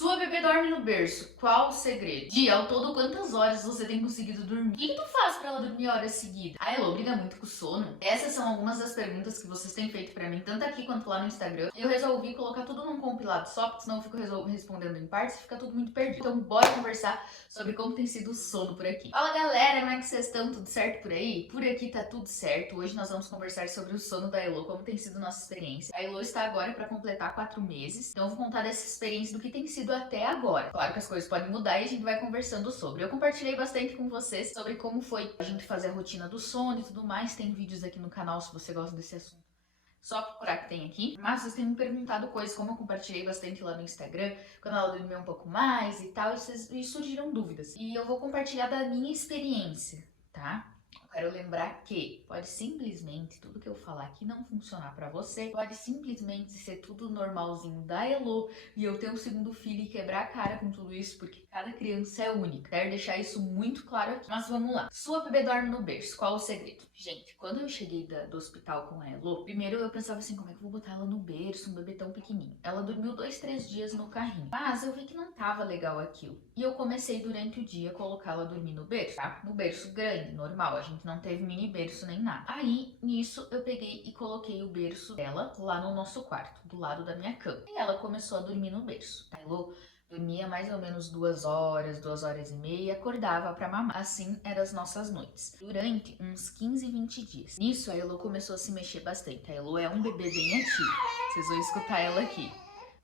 Sua bebê dorme no berço. Qual o segredo? Dia ao todo, quantas horas você tem conseguido dormir? O que tu faz pra ela dormir horas seguidas? A Elo briga muito com o sono? Essas são algumas das perguntas que vocês têm feito pra mim, tanto aqui quanto lá no Instagram. Eu resolvi colocar tudo num compilado só, porque senão eu fico respondendo em partes e fica tudo muito perdido. Então bora conversar sobre como tem sido o sono por aqui. Fala galera, como é que vocês estão? Tudo certo por aí? Por aqui tá tudo certo. Hoje nós vamos conversar sobre o sono da Elo, como tem sido nossa experiência. A Elo está agora pra completar 4 meses, então eu vou contar dessa experiência do que tem sido até agora. Claro que as coisas podem mudar e a gente vai conversando sobre. Eu compartilhei bastante com vocês sobre como foi a gente fazer a rotina do sono e tudo mais. Tem vídeos aqui no canal se você gosta desse assunto. Só procurar que tem aqui. Mas vocês têm me perguntado coisas, como eu compartilhei bastante lá no Instagram, quando ela dormiu um pouco mais e tal, e surgiram dúvidas. E eu vou compartilhar da minha experiência, tá? Quero lembrar que pode simplesmente tudo que eu falar aqui não funcionar pra você, pode simplesmente ser tudo normalzinho da Elo e eu ter um segundo filho e quebrar a cara com tudo isso, porque cada criança é única. Quero deixar isso muito claro aqui. Mas vamos lá. Sua bebê dorme no berço. Qual o segredo? Gente, quando eu cheguei do hospital com a Elo, primeiro eu pensava assim, como é que eu vou botar ela no berço, um bebê tão pequenininho? Ela dormiu 2, 3 dias no carrinho, mas eu vi que não tava legal aquilo. E eu comecei durante o dia a colocar ela dormir no berço, tá? No berço grande, normal, a gente não teve mini berço nem nada. Aí, nisso, eu peguei e coloquei o berço dela lá no nosso quarto, do lado da minha cama. E ela começou a dormir no berço. A Elo dormia mais ou menos 2 horas, 2 horas e meia e acordava pra mamar. Assim eram as nossas noites. Durante uns 15, 20 dias. Nisso, a Elo começou a se mexer bastante. A Elo é um bebê bem ativo. Vocês vão escutar ela aqui.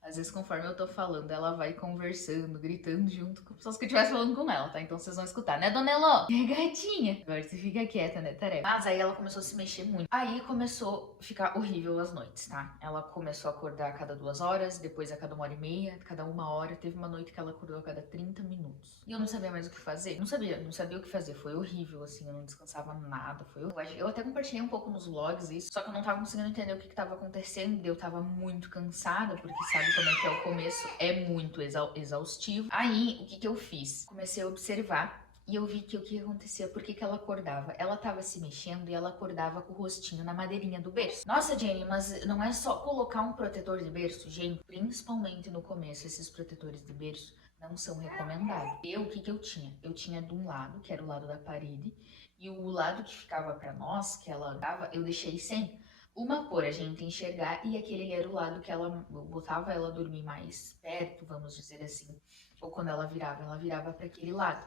Às vezes, conforme eu tô falando, ela vai conversando, gritando junto com pessoas que eu estivesse falando com ela, tá? Então vocês vão escutar, né, Dona Elô? É gatinha. Agora você fica quieta, né, tarefa? Mas aí ela começou a se mexer muito. Aí começou a ficar horrível as noites, tá? Ela começou a acordar a cada 2 horas, depois a cada 1 hora e meia, cada 1 hora. Teve uma noite que ela acordou a cada 30 minutos. E eu não sabia mais o que fazer. Não sabia o que fazer. Foi horrível, assim, eu não descansava nada. Foi horrível. Eu até compartilhei um pouco nos vlogs isso, só que eu não tava conseguindo entender o que tava acontecendo. Eu tava muito cansada, porque sabe como é que é o começo, é muito exaustivo. Aí, o que eu fiz? Comecei a observar e eu vi que o que acontecia, por que ela acordava? Ela tava se mexendo e ela acordava com o rostinho na madeirinha do berço. Nossa, Jenny, mas não é só colocar um protetor de berço? Gente, principalmente no começo, esses protetores de berço não são recomendados. O que eu tinha? Eu tinha de um lado, que era o lado da parede, e o lado que ficava pra nós, que ela dava, eu deixei sem. Uma por a gente enxergar e aquele era o lado que ela botava ela dormir mais perto, vamos dizer assim. Ou quando ela virava para aquele lado.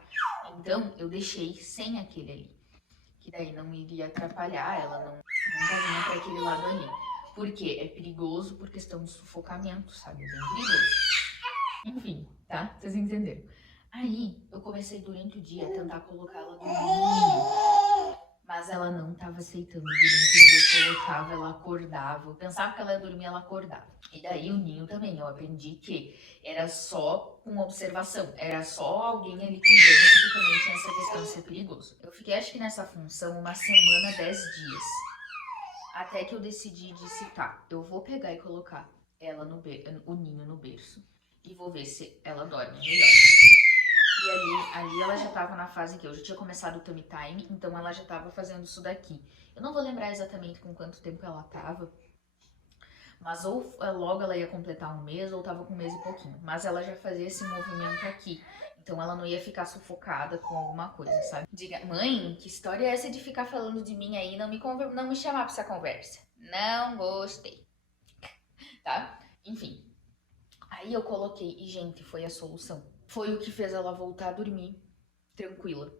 Então eu deixei sem aquele ali, que daí não iria atrapalhar, ela não vinha para aquele lado ali. Porque é perigoso por questão de sufocamento, sabe? É bem perigoso. Enfim, tá? Vocês entenderam. Aí eu comecei durante o dia a tentar colocar ela dormindo. Mas ela não estava aceitando. Durante o dia eu colocava, ela acordava. Eu pensava que ela ia dormir, ela acordava. E daí o ninho também, eu aprendi que era só com observação. Era só alguém ali cuidando, porque também tinha essa questão de ser perigoso. Eu fiquei, acho que nessa função, 1 semana, 10 dias. Até que eu decidi, disse, tá, eu vou pegar e colocar ela o ninho no berço. E vou ver se ela dorme melhor. E ali ela já tava na fase que eu já tinha começado o tummy time, então ela já tava fazendo isso daqui. Eu não vou lembrar exatamente com quanto tempo ela tava, mas ou logo ela ia completar 1 mês ou tava com 1 mês e pouquinho. Mas ela já fazia esse movimento aqui, então ela não ia ficar sufocada com alguma coisa, sabe? Diga, mãe, que história é essa de ficar falando de mim aí, não me chamar pra essa conversa? Não gostei, tá? Enfim, aí eu coloquei e, gente, foi a solução. Foi o que fez ela voltar a dormir tranquila.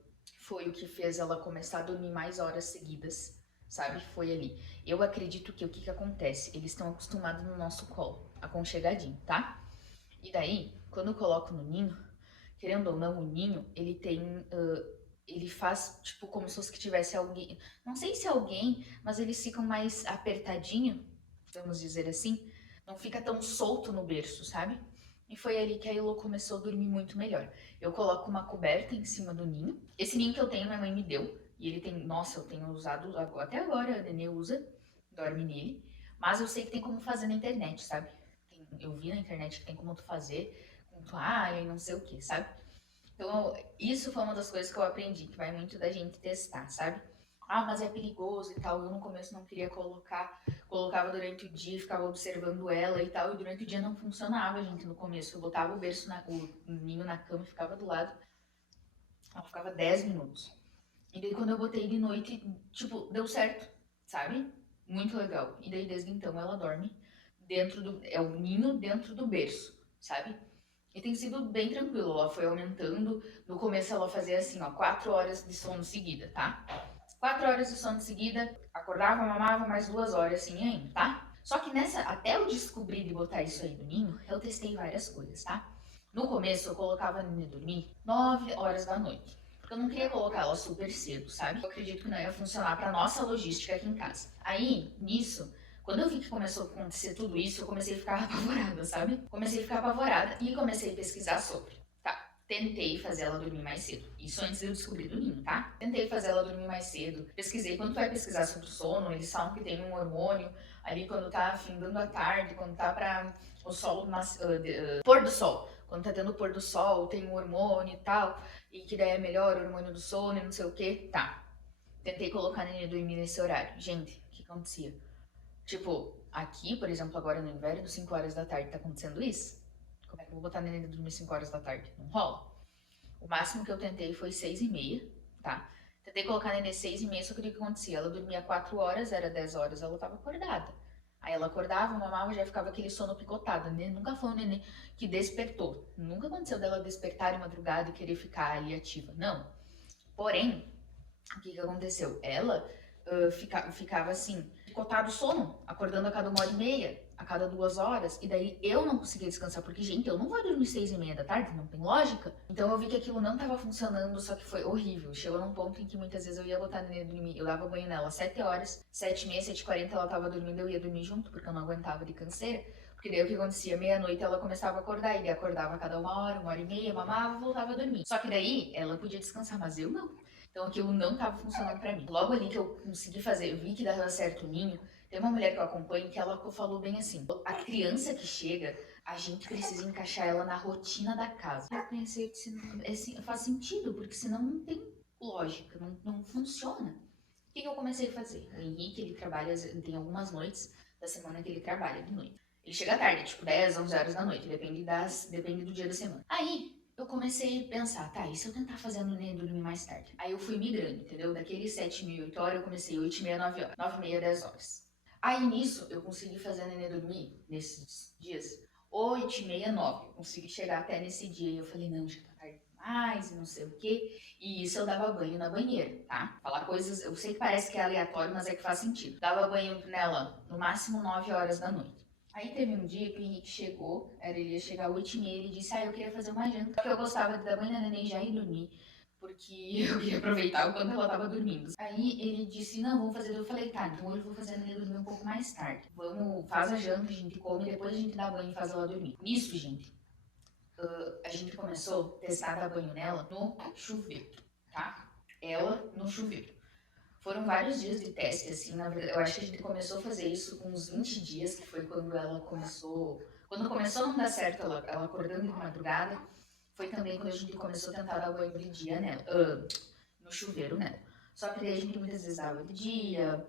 Foi o que fez ela começar a dormir mais horas seguidas, sabe? Foi ali. Eu acredito que o que acontece? Eles estão acostumados no nosso colo, aconchegadinho, tá? E daí, quando eu coloco no ninho, querendo ou não, o ninho, ele tem... ele faz, tipo, como se fosse que tivesse alguém... Não sei se é alguém, mas eles ficam mais apertadinho, vamos dizer assim. Não fica tão solto no berço, sabe? E foi ali que a Elo começou a dormir muito melhor. Eu coloco uma coberta em cima do ninho. Esse ninho que eu tenho, minha mãe me deu. E ele tem... Nossa, eu tenho usado... Até agora a Nenê usa, dorme nele. Mas eu sei que tem como fazer na internet, sabe? Eu vi na internet que tem como tu fazer com toalha e não sei o que, sabe? Então, isso foi uma das coisas que eu aprendi, que vai muito da gente testar, sabe? Ah, mas é perigoso e tal. Eu no começo não queria colocar, colocava durante o dia, ficava observando ela e tal, e durante o dia não funcionava, gente, no começo. Eu botava o berço, o ninho na cama e ficava do lado, ela ficava 10 minutos. E daí quando eu botei de noite, tipo, deu certo, sabe? Muito legal. E daí desde então ela dorme dentro do, é o ninho dentro do berço, sabe? E tem sido bem tranquilo, ela foi aumentando. No começo ela fazia assim, ó, 4 horas de sono seguida, tá? 4 horas de sono seguida, acordava, mamava, mais 2 horas assim ainda, tá? Só que nessa, até eu descobrir de botar isso aí no ninho, eu testei várias coisas, tá? No começo eu colocava a Nini dormir 9 horas da noite. Porque eu não queria colocar ela super cedo, sabe? Eu acredito que não ia funcionar pra nossa logística aqui em casa. Aí, nisso, quando eu vi que começou a acontecer tudo isso, eu comecei a ficar apavorada, sabe? Comecei a ficar apavorada e comecei a pesquisar sobre. Tá, tentei fazer ela dormir mais cedo. Isso antes de eu descobrir do ninho, tá? Tentei fazer ela dormir mais cedo. Pesquisei. Quando tu vai pesquisar sobre o sono, eles falam que tem um hormônio ali quando tá findando a tarde, quando tá pra o sol pôr do sol. Quando tá tendo o pôr do sol, tem um hormônio e tal, e que daí é melhor, o hormônio do sono e não sei o que. Tá. Tentei colocar a neném dormir nesse horário. Gente, o que acontecia? Tipo, aqui, por exemplo, agora no inverno, 5 horas da tarde tá acontecendo isso? Como é que eu vou botar a neném dormir 5 horas da tarde? Não rola. O máximo que eu tentei foi 6h30, tá? Tentei colocar a neném 6h30, só que o que acontecia? Ela dormia 4 horas, era 10 horas, ela tava acordada. Aí ela acordava, mamava, já ficava aquele sono picotado, né? Nunca foi um neném que despertou. Nunca aconteceu dela despertar de madrugada e querer ficar ali ativa. Não. Porém, o que aconteceu? Ela ficava assim, picotado sono, acordando a cada 1h30, a cada 2 horas, e daí eu não conseguia descansar, porque, gente, eu não vou dormir 6h30 da tarde, não tem lógica. Então eu vi que aquilo não tava funcionando, só que foi horrível. Chegou num ponto em que muitas vezes eu ia botar a neném dormir, eu dava banho nela às 7 horas, 7h30, 7h40 ela tava dormindo, eu ia dormir junto, porque eu não aguentava de canseira. Porque daí o que acontecia? Meia-noite ela começava a acordar, e daí acordava a cada 1 hora, 1h30, mamava, voltava a dormir. Só que daí ela podia descansar, mas eu não. Então aquilo não estava funcionando para mim. Logo ali que eu consegui fazer, eu vi que dava certo o ninho. Tem uma mulher que eu acompanho que ela falou bem assim: a criança que chega, a gente precisa encaixar ela na rotina da casa. Eu pensei que faz sentido, porque senão não tem lógica, não funciona. O que eu comecei a fazer? O Henrique, ele trabalha, tem algumas noites da semana que ele trabalha de noite. Ele chega tarde, tipo 10, 11 horas da noite, depende do dia da semana. Aí, eu comecei a pensar, tá, e se eu tentar fazer a neném dormir mais tarde? Aí eu fui migrando, entendeu? Daqueles 7h30, 8 horas, eu comecei 8h30, 9 horas, 9h30, 10 horas. Aí nisso, eu consegui fazer a neném dormir, nesses dias, 8h30, 9. Eu consegui chegar até nesse dia e eu falei, não, já tá tarde demais, e não sei o quê. E isso eu dava banho na banheira, tá? Falar coisas, eu sei que parece que é aleatório, mas é que faz sentido. Dava banho nela no máximo 9 horas da noite. Aí teve um dia que o Henrique chegou, ele ia chegar 8h30, ele disse, eu queria fazer uma janta. Só que eu gostava de dar banho na neném e já ir dormir, porque eu queria aproveitar o quanto ela tava dormindo. Aí ele disse, não, vamos fazer, eu falei, tá, então hoje eu vou fazer a neném dormir um pouco mais tarde. Vamos, faz a janta, a gente come, depois a gente dá banho e faz ela dormir. Nisso, gente, a gente começou a testar dar banho nela no chuveiro, tá? Ela no chuveiro. Foram vários dias de teste, assim, na verdade, eu acho que a gente começou a fazer isso com uns 20 dias, que foi quando ela começou... Quando começou a não dar certo, ela acordando de madrugada, foi também quando a gente começou a tentar dar banho de dia nela, no chuveiro nela. Só que daí a gente muitas vezes dava de dia,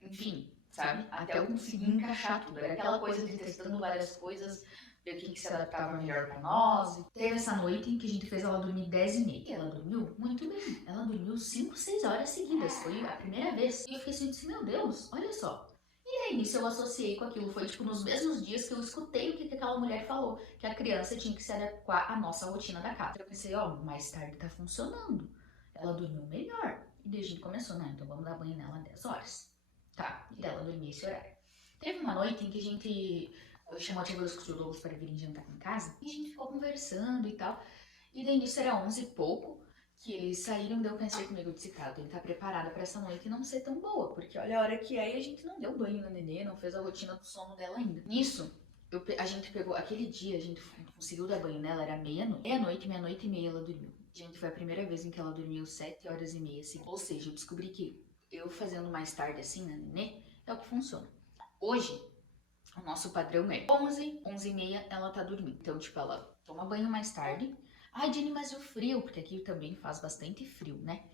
enfim, sabe? Até eu conseguir encaixar tudo. Era aquela coisa de testando várias coisas, ver o que se adaptava melhor pra nós. Teve essa noite em que a gente fez ela dormir 10h30. E ela dormiu muito bem. Ela dormiu 5, 6 horas seguidas. Foi a primeira vez. E eu fiquei assim, meu Deus, olha só. E aí, nisso eu associei com aquilo. Foi tipo nos mesmos dias que eu escutei o que aquela mulher falou. Que a criança tinha que se adequar à nossa rotina da casa. Eu pensei, mais tarde tá funcionando. Ela dormiu melhor. E daí a gente começou, né? Então vamos dar banho nela 10 horas. Tá, e dela dormir esse horário. Teve uma noite em que a gente chamou a tia Luz e o Douglas para virem jantar em casa e a gente ficou conversando e tal. E daí nisso era 11 e pouco que eles saíram, daí eu pensei comigo, eu disse, cara, tem que estar preparada para essa noite não ser tão boa, porque olha a hora que é e a gente não deu banho na nenê, não fez a rotina do sono dela ainda. Nisso, a gente pegou, aquele dia a gente conseguiu dar banho nela, era meia-noite. Meia-noite e meia ela dormiu. Gente, foi a primeira vez em que ela dormiu 7 horas e meia, assim. Ou seja, eu descobri que eu fazendo mais tarde assim na nenê, é o que funciona. Hoje, o nosso padrão é 11, 11h30 ela tá dormindo. Então, tipo, ela toma banho mais tarde. Ai, Jenny, mas o frio, porque aqui também faz bastante frio, né?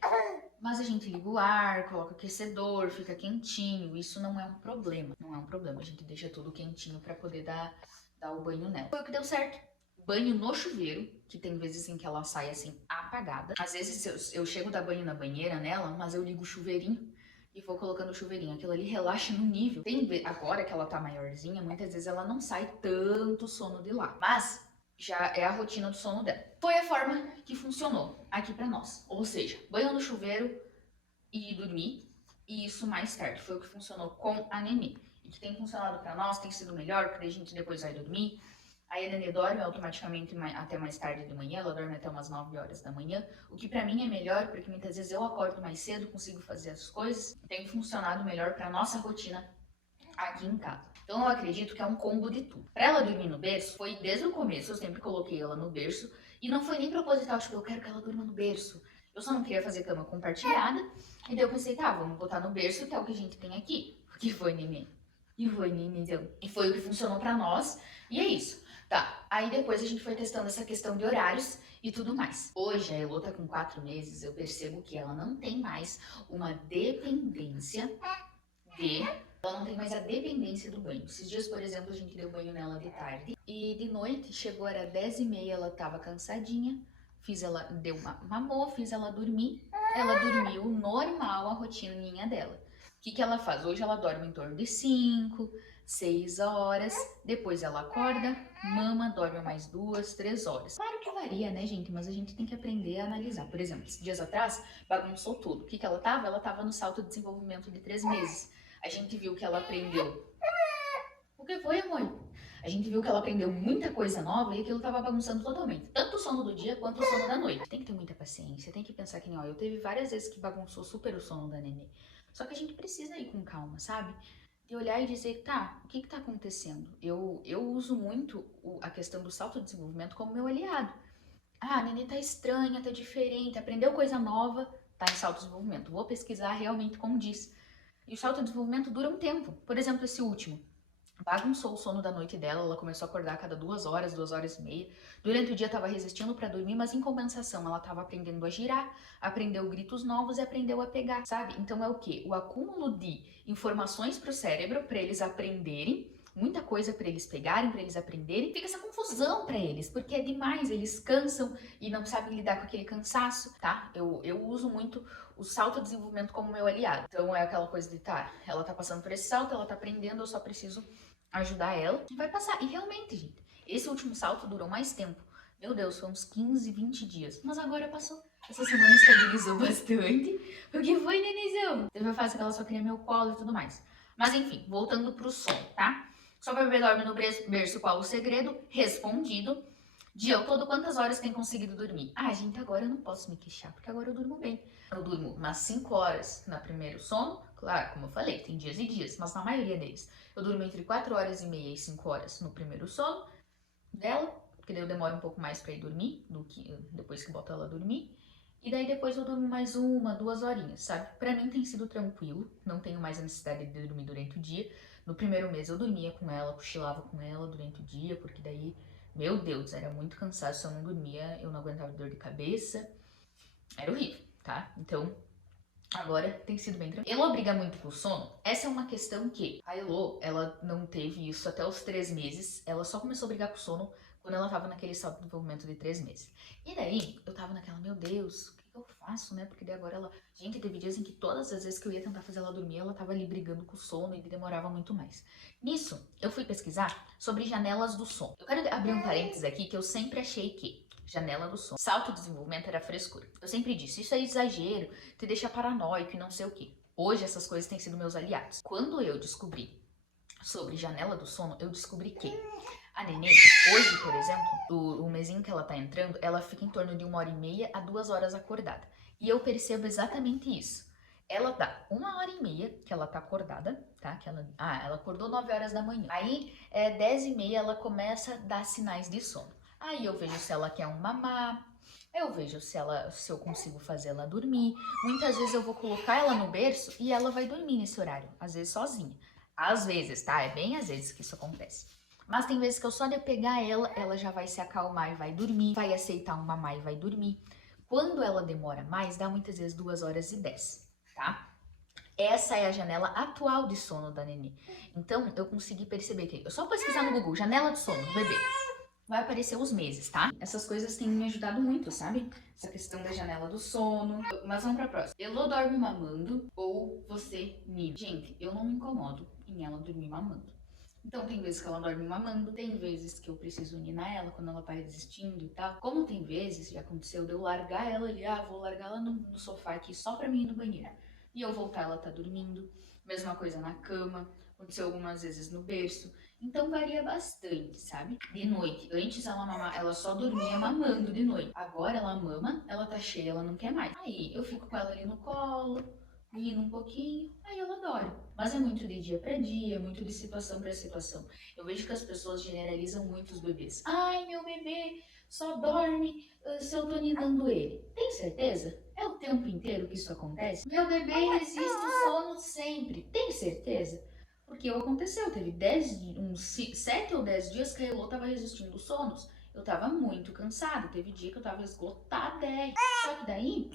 Mas a gente liga o ar, coloca aquecedor, fica quentinho. Isso não é um problema. Não é um problema. A gente deixa tudo quentinho pra poder dar o banho nela. Foi o que deu certo. Banho no chuveiro, que tem vezes em que ela sai assim apagada. Às vezes eu chego a dar banho na banheira nela, mas eu ligo o chuveirinho e vou colocando o chuveirinho. Aquilo ali relaxa no nível. Agora que ela tá maiorzinha, muitas vezes ela não sai tanto sono de lá. Mas já é a rotina do sono dela. Foi a forma que funcionou aqui pra nós. Ou seja, banho no chuveiro e dormir. E isso mais tarde foi o que funcionou com a Nenê. E que tem funcionado pra nós, tem sido melhor, porque a gente depois vai dormir. Aí a Nenê dorme automaticamente até mais tarde de manhã, ela dorme até umas 9 horas da manhã, o que pra mim é melhor, porque muitas vezes eu acordo mais cedo, consigo fazer as coisas, tem funcionado melhor pra nossa rotina aqui em casa. Então eu acredito que é um combo de tudo. Pra ela dormir no berço, foi desde o começo, eu sempre coloquei ela no berço, e não foi nem proposital, tipo, eu quero que ela durma no berço. Eu só não queria fazer cama compartilhada, e daí eu pensei, tá, vamos botar no berço, que é o que a gente tem aqui. Que foi, neném? E foi, nenenzão. E foi o que funcionou pra nós, e é isso. Tá, aí depois a gente foi testando essa questão de horários e tudo mais. Hoje, a Elô tá com 4 meses, eu percebo que ela não tem mais uma dependência de... Ela não tem mais a dependência do banho. Esses dias, por exemplo, a gente deu banho nela de tarde. E de noite, chegou, era 10h30, ela tava cansadinha. Mamou, fiz ela dormir. Ela dormiu normal, a rotininha dela. O que ela faz? Hoje ela dorme em torno de 5, 6 horas. Depois ela acorda, mama, dorme mais 2, 3 horas. Claro que varia, né, gente? Mas a gente tem que aprender a analisar. Por exemplo, esses dias atrás, bagunçou tudo. O que ela tava? Ela tava no salto de desenvolvimento de 3 meses. A gente viu que ela aprendeu. O que foi, amor? A gente viu que ela aprendeu muita coisa nova e aquilo tava bagunçando totalmente. Tanto o sono do dia quanto o sono da noite. Tem que ter muita paciência, tem que pensar que, ó, eu teve várias vezes que bagunçou super o sono da Nenê. Só que a gente precisa ir com calma, sabe? De olhar e dizer, tá, o que tá acontecendo? Eu uso muito a questão do salto de desenvolvimento como meu aliado. Ah, a Nenê tá estranha, tá diferente, aprendeu coisa nova, tá em salto de desenvolvimento. Vou pesquisar realmente como diz. E o salto de desenvolvimento dura um tempo. Por exemplo, esse último. Bagunçou o sono da noite dela, ela começou a acordar a cada 2 horas, 2 horas e meia. Durante o dia estava resistindo para dormir, mas em compensação ela estava aprendendo a girar, aprendeu gritos novos e aprendeu a pegar, sabe? Então é o quê? O acúmulo de informações para o cérebro, para eles aprenderem, muita coisa para eles pegarem, para eles aprenderem. Fica essa confusão para eles, porque é demais, eles cansam e não sabem lidar com aquele cansaço, tá? Eu uso muito o salto de desenvolvimento como meu aliado. Então é aquela coisa de, tá, ela tá passando por esse salto, ela tá aprendendo, eu só preciso ajudar ela e vai passar. E realmente, gente, esse último salto durou mais tempo. Meu Deus, foi uns 15, 20 dias. Mas agora passou. Essa semana estabilizou bastante. O que foi, nenenzão? Teve uma fase que ela só queria meu colo e tudo mais. Mas enfim, voltando pro sono, tá? Só pra bebê dorme no berço, qual o segredo? Respondido. Dia ao todo, quantas horas tem conseguido dormir? Ah, gente, agora eu não posso me queixar, porque agora eu durmo bem. Eu durmo umas 5 horas no primeiro sono. Claro, como eu falei, tem dias e dias, mas na maioria deles. Eu durmo entre 4 horas e meia e 5 horas no primeiro sono dela, porque daí eu demoro um pouco mais pra ir dormir, do que depois que boto ela a dormir. E daí depois eu durmo mais 1, 2 horinhas, sabe? Pra mim tem sido tranquilo, não tenho mais a necessidade de dormir durante o dia. No primeiro mês eu dormia com ela, cochilava com ela durante o dia, porque daí, meu Deus, era muito cansaço, se eu não dormia, eu não aguentava dor de cabeça. Era horrível, tá? Então, agora tem sido bem tranquilo. Elô briga muito com o sono? Essa é uma questão que a Elô, ela não teve isso até os 3 meses. Ela só começou a brigar com o sono quando ela tava naquele salto de desenvolvimento de 3 meses. E daí, eu tava naquela, meu Deus, o que eu faço, né? Porque daí agora ela... Gente, teve dias em que todas as vezes que eu ia tentar fazer ela dormir, ela tava ali brigando com o sono e demorava muito mais. Nisso, eu fui pesquisar sobre janelas do sono. Eu quero abrir um parênteses aqui que eu sempre achei que janela do sono. Salto de desenvolvimento era frescura. Eu sempre disse, isso é exagero, te deixa paranoico e não sei o que. Hoje essas coisas têm sido meus aliados. Quando eu descobri sobre janela do sono, eu descobri que a Nenê, hoje, por exemplo, o mesinho que ela tá entrando, ela fica em torno de 1h30 a 2 horas acordada. E eu percebo exatamente isso. Ela dá 1h30 que ela tá acordada, tá? Ela acordou 9 horas da manhã. Aí, 10h30, ela começa a dar sinais de sono. Aí eu vejo se ela quer um mamar, eu vejo se eu consigo fazer ela dormir. Muitas vezes eu vou colocar ela no berço e ela vai dormir nesse horário, às vezes sozinha. Às vezes, tá? É bem às vezes que isso acontece. Mas tem vezes que eu só de eu pegar ela, ela já vai se acalmar e vai dormir, vai aceitar um mamar e vai dormir. Quando ela demora mais, dá muitas vezes 2h10, tá? Essa é a janela atual de sono da nenê. Então, eu consegui perceber que... Eu só pesquisar no Google, janela de sono do bebê. Vai aparecer os meses, tá? Essas coisas têm me ajudado muito, sabe? Essa questão da janela do sono. Mas vamos pra próxima. Elô dorme mamando ou você nina? Gente, eu não me incomodo em ela dormir mamando. Então tem vezes que ela dorme mamando, tem vezes que eu preciso ninar ela quando ela tá resistindo e tal. Como tem vezes, já aconteceu de eu largar ela ali, vou largar ela no sofá aqui só pra mim ir no banheiro. E eu voltar, ela tá dormindo. Mesma coisa na cama, aconteceu algumas vezes no berço. Então varia bastante, sabe? De noite. Antes ela só dormia mamando de noite. Agora ela mama, ela tá cheia, ela não quer mais. Aí eu fico com ela ali no colo, rindo um pouquinho, aí ela dorme. Mas é muito de dia pra dia, muito de situação pra situação. Eu vejo que as pessoas generalizam muito os bebês. Ai, meu bebê só dorme se eu tô ninando ele. Tem certeza? É o tempo inteiro que isso acontece? Meu bebê resiste ao sono sempre. Tem certeza? Porque aconteceu, teve 7 ou 10 dias que a Elô tava resistindo aos sonos. Eu tava muito cansada, teve dia que eu tava esgotada. Só que daí,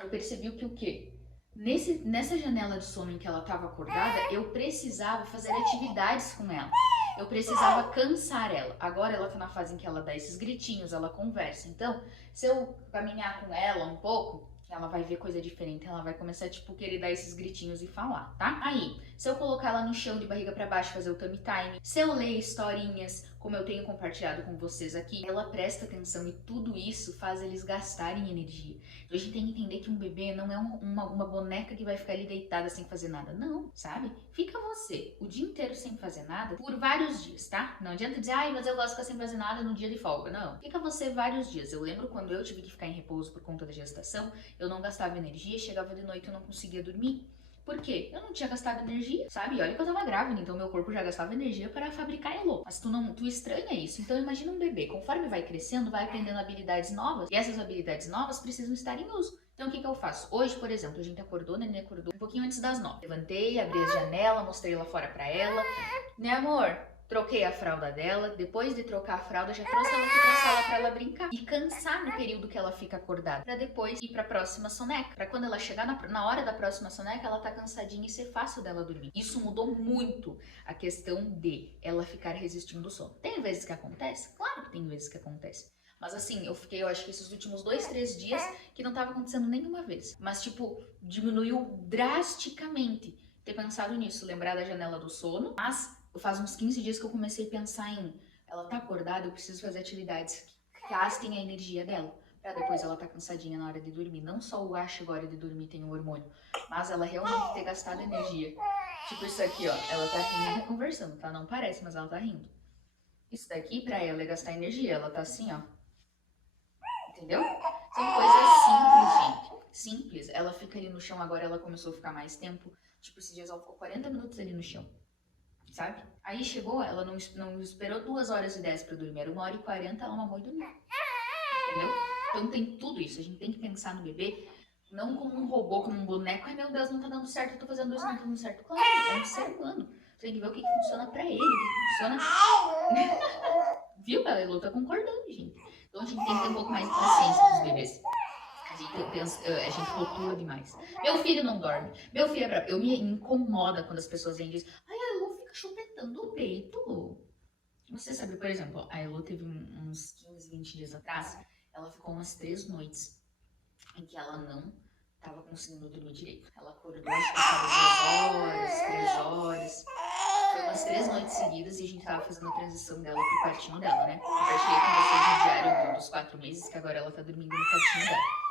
eu percebi que o quê? Nessa janela de sono em que ela estava acordada, eu precisava fazer atividades com ela. Eu precisava cansar ela. Agora ela tá na fase em que ela dá esses gritinhos, ela conversa. Então, se eu caminhar com ela um pouco, ela vai ver coisa diferente, ela vai começar, tipo, querer dar esses gritinhos e falar, tá? Aí, se eu colocar ela no chão de barriga pra baixo, fazer o tummy time, se eu ler historinhas, como eu tenho compartilhado com vocês aqui, ela presta atenção e tudo isso faz eles gastarem energia. Então a gente tem que entender que um bebê não é uma boneca que vai ficar ali deitada sem fazer nada, não, sabe? Fica você o dia inteiro sem fazer nada por vários dias, tá? Não adianta dizer, ai, mas eu gosto de ficar sem fazer nada no dia de folga, não. Fica você vários dias. Eu lembro quando eu tive que ficar em repouso por conta da gestação, eu não gastava energia, chegava de noite e eu não conseguia dormir. Por quê? Eu não tinha gastado energia, sabe? E olha que eu tava grávida, então meu corpo já gastava energia para fabricar Elô. Mas tu estranha isso. Então imagina um bebê, conforme vai crescendo, vai aprendendo habilidades novas, e essas habilidades novas precisam estar em uso. Então o que eu faço? Hoje, por exemplo, a gente acordou, a neném acordou um pouquinho antes das 9. Levantei, abri a janela, mostrei lá fora pra ela. Né, amor? Troquei a fralda dela, depois de trocar a fralda, já trouxe ela aqui pra sala pra ela brincar. E cansar no período que ela fica acordada, pra depois ir pra próxima soneca. Pra quando ela chegar na hora da próxima soneca, ela tá cansadinha e ser fácil dela dormir. Isso mudou muito a questão de ela ficar resistindo ao sono. Tem vezes que acontece? Claro que tem vezes que acontece. Mas assim, eu acho que esses últimos 2, 3 dias que não tava acontecendo nenhuma vez. Mas tipo, diminuiu drasticamente ter pensado nisso, lembrar da janela do sono, mas faz uns 15 dias que eu comecei a pensar em ela tá acordada, eu preciso fazer atividades que gastem a energia dela, pra depois ela tá cansadinha na hora de dormir. Não só o acho agora de dormir tem um hormônio, mas ela realmente ter gastado energia. Tipo isso aqui, ó, ela tá rindo e conversando, tá? Não parece, mas ela tá rindo. Isso daqui pra ela é gastar energia, ela tá assim, ó. Entendeu? São coisas simples, gente. Simples. Ela fica ali no chão agora, ela começou a ficar mais tempo. Tipo, esses dias ela ficou 40 minutos ali no chão. Sabe? Aí chegou, ela não esperou 2h10 pra dormir, era 1h40, ela mamou e dormiu. Entendeu? Então tem tudo isso, a gente tem que pensar no bebê não como um robô, como um boneco. Ai meu Deus, não tá dando certo, eu tô fazendo isso, não tá dando certo. Claro, é um ser humano. Você tem que ver o que funciona pra ele, o que funciona... Viu? A Elô tá concordando, gente. Então a gente tem que ter um pouco mais de paciência com os bebês. A gente rotula demais. Meu filho não dorme. Meu filho é bravo. Eu me incomoda quando as pessoas vêm e dizem, ai, a Elô fica chupetando o peito. Você sabe, por exemplo, a Elô teve uns 15, 20 dias atrás, ela ficou umas 3 noites em que ela não estava conseguindo dormir direito. Ela acordou, acho que estava 2 horas, 3 horas. Foi umas 3 noites seguidas e a gente tava fazendo a transição dela pro quartinho dela, né? Compartilhei com vocês no diário dos 4 meses, que agora ela tá dormindo no quartinho dela.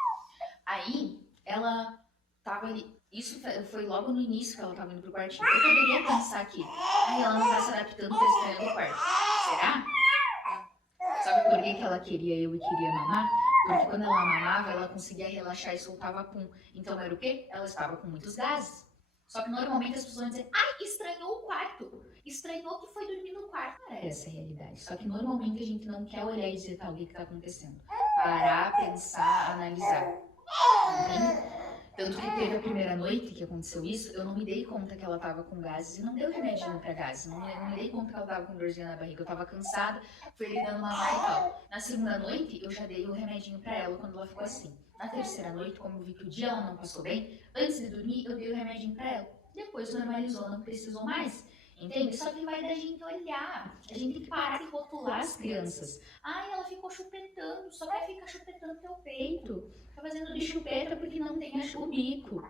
Aí, ela tava ali, isso foi logo no início que ela tava indo pro quartinho. Eu poderia pensar que, ai, ela não tá se adaptando, tá estranhando o quarto. Será? Sabe por que ela queria eu e queria mamar? Porque quando ela mamava, ela conseguia relaxar e soltava pum. Então era o quê? Ela estava com muitos gases. Só que normalmente as pessoas vão dizer, ai, estranhou o quarto. Estranhou que foi dormir no quarto. Não era essa a realidade. Só que normalmente a gente não quer olhar e dizer, tá, o que tá acontecendo? Parar, pensar, analisar. Entende? Tanto que teve a primeira noite que aconteceu isso, eu não me dei conta que ela tava com gases e não deu remedinho pra gases. Não me dei conta que ela tava com dorzinha na barriga. Eu tava cansada, fui ali dando mamar e tal. Na segunda noite, eu já dei o remedinho pra ela quando ela ficou assim. Na terceira noite, como eu vi que o dia ela não passou bem, antes de dormir, eu dei o remedinho pra ela. Depois normalizou, não precisou mais. Entende? Só que vai da gente olhar. A gente tem que parar de rotular as crianças. Ai, ela ficou chupetando, só quer ficar chupetando teu peito. Tá fazendo de chupeta porque não tem o bico.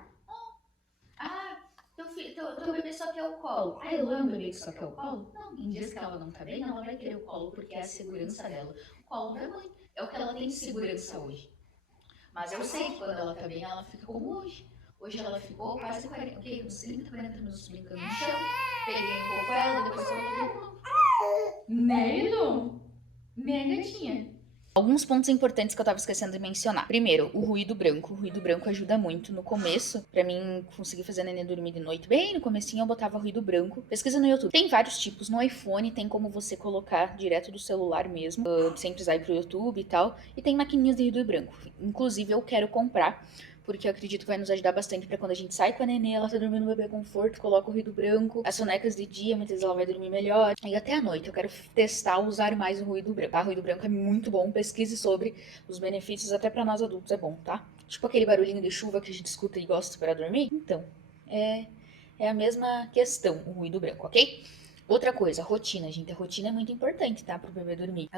Ah, teu bebê só quer o colo. Ah, Elô é um bebê que só quer o colo? Não, em dias que ela não tá bem, ela vai querer o colo porque é a segurança dela. O colo da mãe. É o que ela tem de segurança hoje. Mas eu sei que quando ela tá bem, ela fica como hoje. Hoje ela ficou quase 40, uns 30, 40 minutos brincando no chão. Peguei um pouco ela, depois coloquei. Né, Elô? Né, gatinha? Alguns pontos importantes que eu tava esquecendo de mencionar. Primeiro, o ruído branco. O ruído branco ajuda muito. No começo, pra mim conseguir fazer a neném dormir de noite, bem no comecinho eu botava ruído branco. Pesquisa no YouTube. Tem vários tipos. No iPhone tem como você colocar direto do celular mesmo, sem precisar ir pro YouTube e tal. E tem maquininhas de ruído branco. Inclusive eu quero comprar, porque eu acredito que vai nos ajudar bastante pra quando a gente sai com a neném, ela tá dormindo no bebê conforto, coloca o ruído branco, as sonecas de dia, muitas vezes ela vai dormir melhor. E até à noite eu quero testar usar mais o ruído branco. Tá? O ruído branco é muito bom, pesquise sobre os benefícios, até pra nós adultos é bom, tá? Tipo aquele barulhinho de chuva que a gente escuta e gosta para dormir. Então, é a mesma questão, o ruído branco, ok? Outra coisa, rotina, gente. A rotina é muito importante, tá? Pro bebê dormir.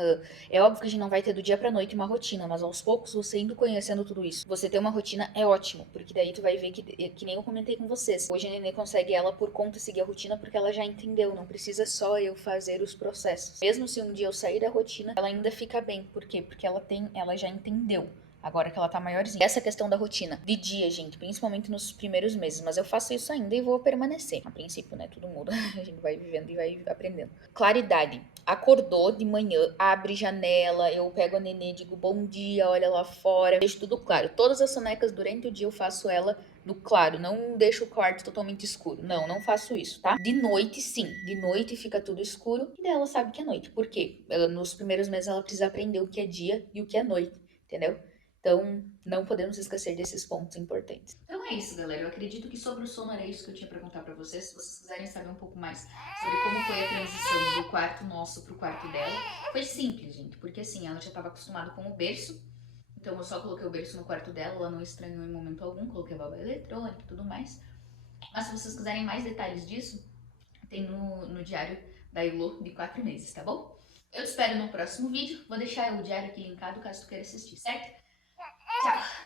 É óbvio que a gente não vai ter do dia pra noite uma rotina, mas aos poucos, você indo conhecendo tudo isso, você ter uma rotina é ótimo, porque daí tu vai ver que nem eu comentei com vocês. Hoje a Nenê consegue ela por conta seguir a rotina porque ela já entendeu, não precisa só eu fazer os processos. Mesmo se um dia eu sair da rotina, ela ainda fica bem. Por quê? Porque ela já entendeu. Agora que ela tá maiorzinha. Essa questão da rotina de dia, gente, principalmente nos primeiros meses, mas eu faço isso ainda e vou permanecer. A princípio, né, tudo muda. A gente vai vivendo e vai aprendendo. Claridade. Acordou de manhã, abre janela, eu pego a nenê, digo bom dia, olha lá fora, deixo tudo claro. Todas as sonecas durante o dia eu faço ela no claro, não deixo o quarto totalmente escuro. Não faço isso, tá? De noite, sim. De noite fica tudo escuro e daí ela sabe que é noite. Por quê? Nos primeiros meses ela precisa aprender o que é dia e o que é noite, entendeu? Então, não podemos esquecer desses pontos importantes. Então é isso, galera. Eu acredito que sobre o sono era isso que eu tinha pra contar pra vocês. Se vocês quiserem saber um pouco mais sobre como foi a transição do quarto nosso pro quarto dela, foi simples, gente. Porque assim, ela já estava acostumada com o berço. Então eu só coloquei o berço no quarto dela, ela não estranhou em momento algum. Coloquei a válvula eletrônica e tudo mais. Mas se vocês quiserem mais detalhes disso, tem no diário da Ilô de 4 meses, tá bom? Eu te espero no próximo vídeo. Vou deixar o diário aqui linkado caso tu queira assistir, certo? Tchau!